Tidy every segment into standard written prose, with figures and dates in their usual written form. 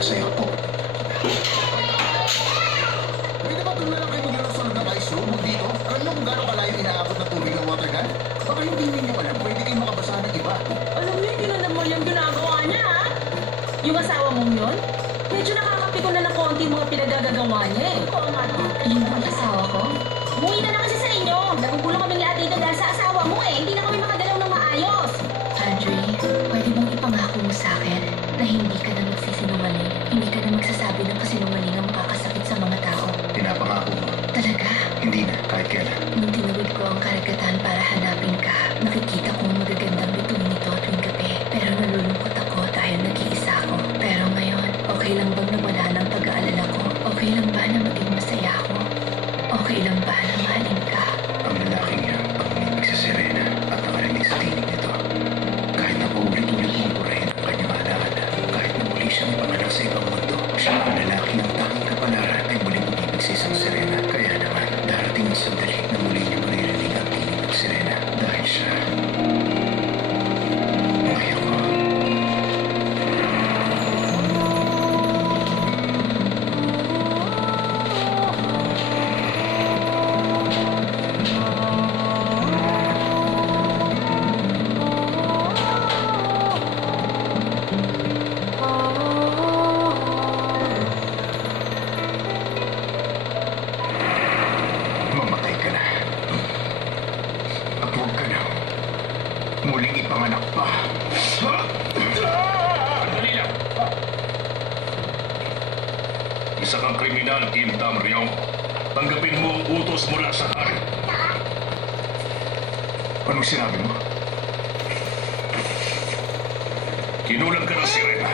sa'yo po. Pwede ba doon na lang kayo maglarusunod ng ice room dito? Alam niyo kung gano'ng kalayo inaabot na tubig ng water gun? Baka hindi ninyo alam, pwede kayong makabasahan ng iba. Alam niyo, hindi na naman yung ginagawa niya, ha? Yung asawa mong yun? Medyo nakakapiko na ng konti mga pinagagagawa niya, eh. Oo nga, no? Yung mga asawa ko? Umuwi na lang kasi sa inyo. Nagugulong kaming lahat dito dahil sa asawa mo, eh. Hindi na kami makagalaw ng maayos. Andre, pwede mong ipangako mo sa akin na hindi ka na magsisinungaling. Hindi ka na magsasabi ng kasinungaling ang makakasakit sa mga tao. Pinapangako mo. Talaga? Hindi na, kahit kailan. Nung tinawid ko ang karagatan para hanapin ka, nakikita kong magagandang bituin nito tuwing gabi. Pero nalulungkot ako dahil nag-iisa ako. Pero ngayon, okay lang bang nawala ng pag-aalala ko? Okay lang ba na maging masaya ako? Okay lang ba na mahalin ka? Ang lalaking niya ang umibig sa Serena at nakarinig sa tinig nito. Kahit na paulit-ulit mong burahin ang kanyang alaala, kahit na muli siyang ipanganak sa ibang mundo, siya ang lalaki ng tanging kapalaran ay muling umibig sa isang Serena. Kaya naman, darating ang sandali na muli niya maririnig ang tinig ng Serena dahil siya ay ako. Mamatay ka na. At huwag ka na muling ipanganak pa. Dali lang. Isa kang kriminal, Kim Tamriong. Tanggapin mo ang utos mula sa hari. Anong sinabi mo? Kinulang ka ng Serena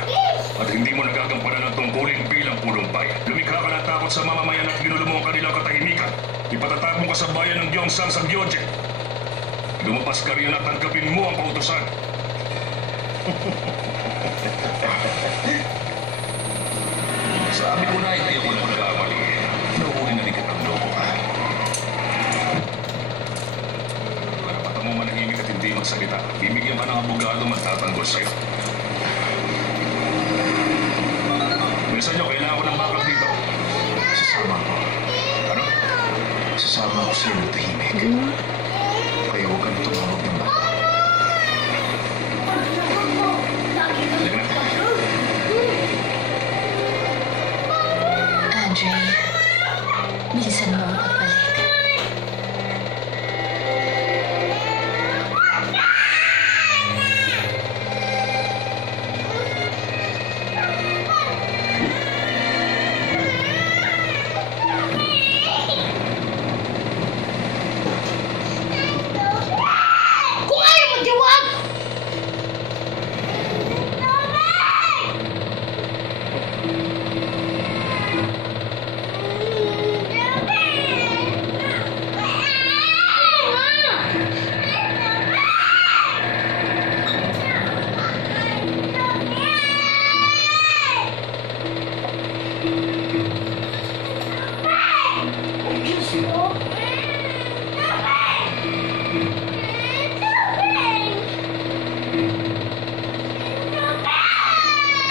at hindi mo nagagampanan ang tungkulin bilang punong bayan. Lumikha ka ng takot sa mamamayan at ginulo mo ang kanilang katahimikan. Ipatatag mo ka sa bayan ng Gyeongsang sa Gyeonggi. Lumapas ka riyan at tanggapin mo ang kautusan. Sabi ko na, hindi ako nagkamali. Nauuli na rin kitang loko ka. Karapatan mo manahimik at hindi magsalita. Bibigyan ka ng abogado magtatanggol sa'yo. Bilisan nyo, kailangan ko ng backup dito. Sasama ko. Ano? Sasama ako sa'yo ng tahimik. Kaya huwag ka na tumawag ng bata. Halika na. Andre, bilisan mo ang pagbalik. Kung ayaw magdiwag!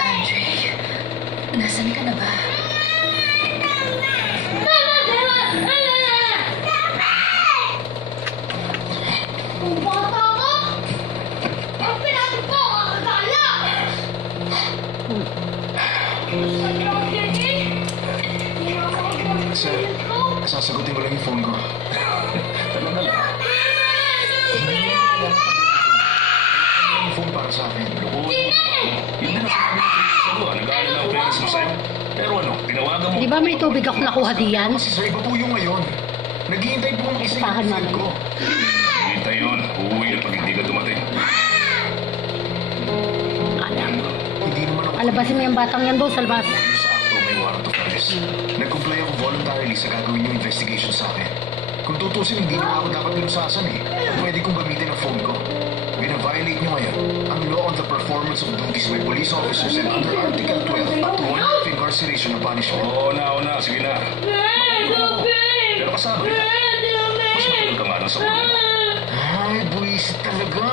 Andre, nasan ka na ba? Kung bata ka, ang pinatid ko ang akala! Sir, sasagutin ko lang yung phone ko. Tala na lang. Yung phone para sa akin. Hindi na sinabi ng prinsesa mo. Nag-aalala ang parents mo sa'yo. Pero ano, tinawagan mo. Di ba may tubig ako nakuha diyan? Kasi sir, iba po yung ngayon. Naghihintay po ang isa Upahan, yung mami. ko. Hintay yun. Uuwi na pag hindi ka dumating. Alam. Hindi naman ako... Alabasin mo yung batang yan doon sa labas. Sa akto may warrant of arrest. Nag-comply ako voluntarily sa gagawin yung investigation sa akin. Kung tutusin, hindi naman ako dapat pinusasan eh. Pwede kong gamitin ang phone ko. Bina-violate nyo ngayon ang law on the performance of duties by police officers and under Article 12 up to 1 year of incarceration na punishment. Oo na. Sige na. Pero kasama kita. Mas matagal ka nga lang sa ulo. Ay, buwisit talaga.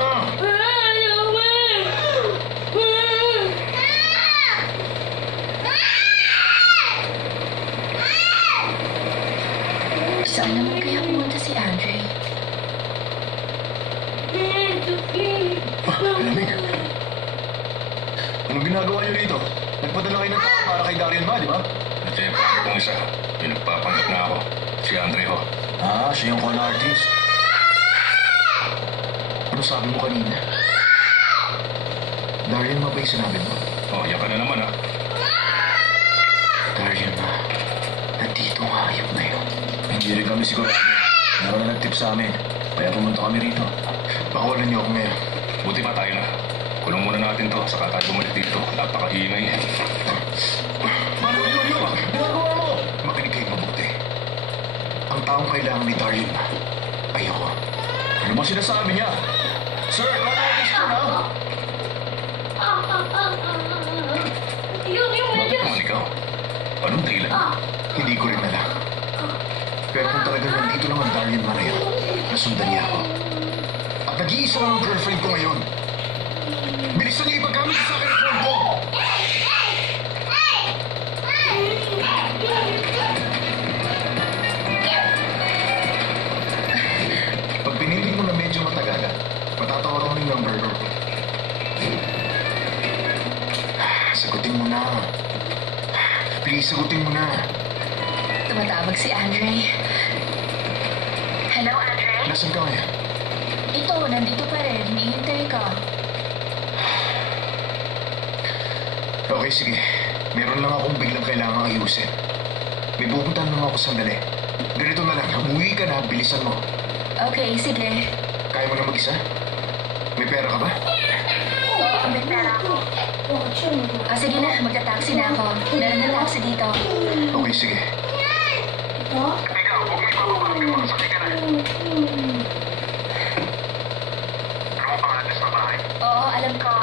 Anong ginagawa niyo rito? Nagpadala kayo ng tao para kay Darian Ma, di ba? Jeff, kung isa, pinagpapanggap na ako. Si Andre ho. Ah, siya yung con artist. Ano sabi mo kanina? Darian Ma ba yung sinabi mo? Oh, yan ka na naman ha. Darian Ma, nandito ang hayop na yun. Hindi rin kami sigurado. Meron na nag-tip sa amin. Kaya pumunta kami rito. Pakawalan niyo ako ngayon. Buti pa tayo na. Kulong muna natin to, saka tayo bumalik dito. Napakaingay. Ano yun? Ginagawa mo! Makinig kayo mabuti. Ang taong kailangan ni Darian Ma ay ako. Ano ba sinasabi niya? Sir, con artist yun ha? Bakit naman ikaw? Anong dahilan? Hindi ko rin alam. Pero kung talagang nandito lang ang Darian Ma na yun, nasundan niya ako. At nag-iisa lang ang girlfriend ko ngayon. Bilisan niyo ipagkamit sa akin ang phone ko! Pag pinili mo na medyo matagalan, matatawagan ko yung number ko. Sagutin mo na. Please, sagutin mo na. Tumatawag si Andre. Hello, Andre? Nasaan ka ngayon? Ito, nandito pa rin. Hinihintay ka. Okay, sige. Meron lang akong biglang kailangang ayusin. May pupuntahan lang ako sandali. Ganito na lang, umuwi ka na, bilisan mo. Okay, sige. Kaya mo na mag-isa? May pera ka ba? Oo, may pera ako. Sige na, magta-taxi na ako. Meron na taxi dito. Okay, sige. Ikaw, huwag mo ipapapagod mo. Sakay ka na. Ano mo pang address ng bahay? Oo, alam ko.